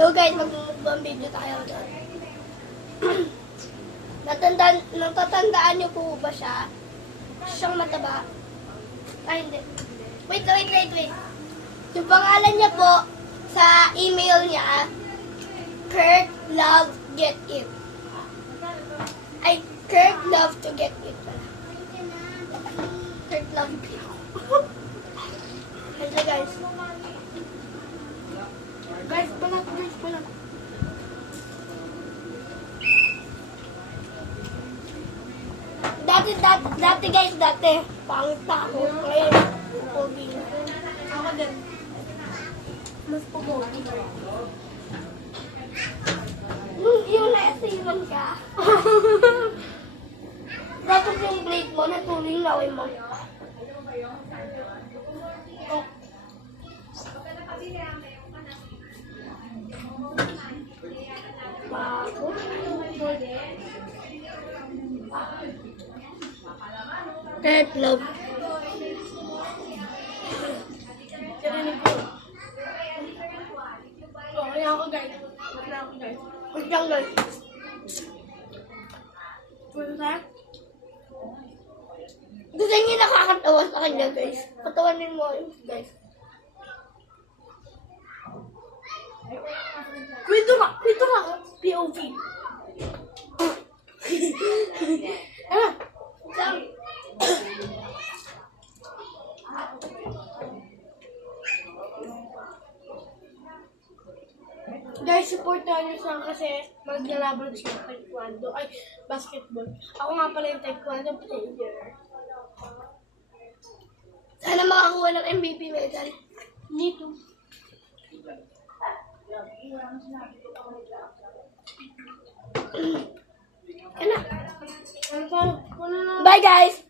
Hello guys, mag-mukbang video tayo doon. Natatandaan niyo po ba siya? Siyang mataba. Ay, hindi. Wait. Yung pangalan niya po sa email niya, Kirk Love Get It. Ay, Kirk Love to Get It. Kirk Love Get It. Hello guys. Guys, balat. Dati, pangit pa ako. Ngayon, pogi na. Ako din. Mas pogi. Yung naasiwan ka. Tapos yung blade mo, natuloy lawin mo. Kirk Love. Kaya ako guys. Wait lang guys. Gusto niyo nakakatawa sa kanya guys. Patawanin mo guys. Kwento ka. POV. Guys, supportahan niyo siya kasi maglalaban siya ng taekwondo. Ay, basketball. Ako nga pala yung taekwondo player. Sana makakuha ng MVP medal. Dito. Bye guys!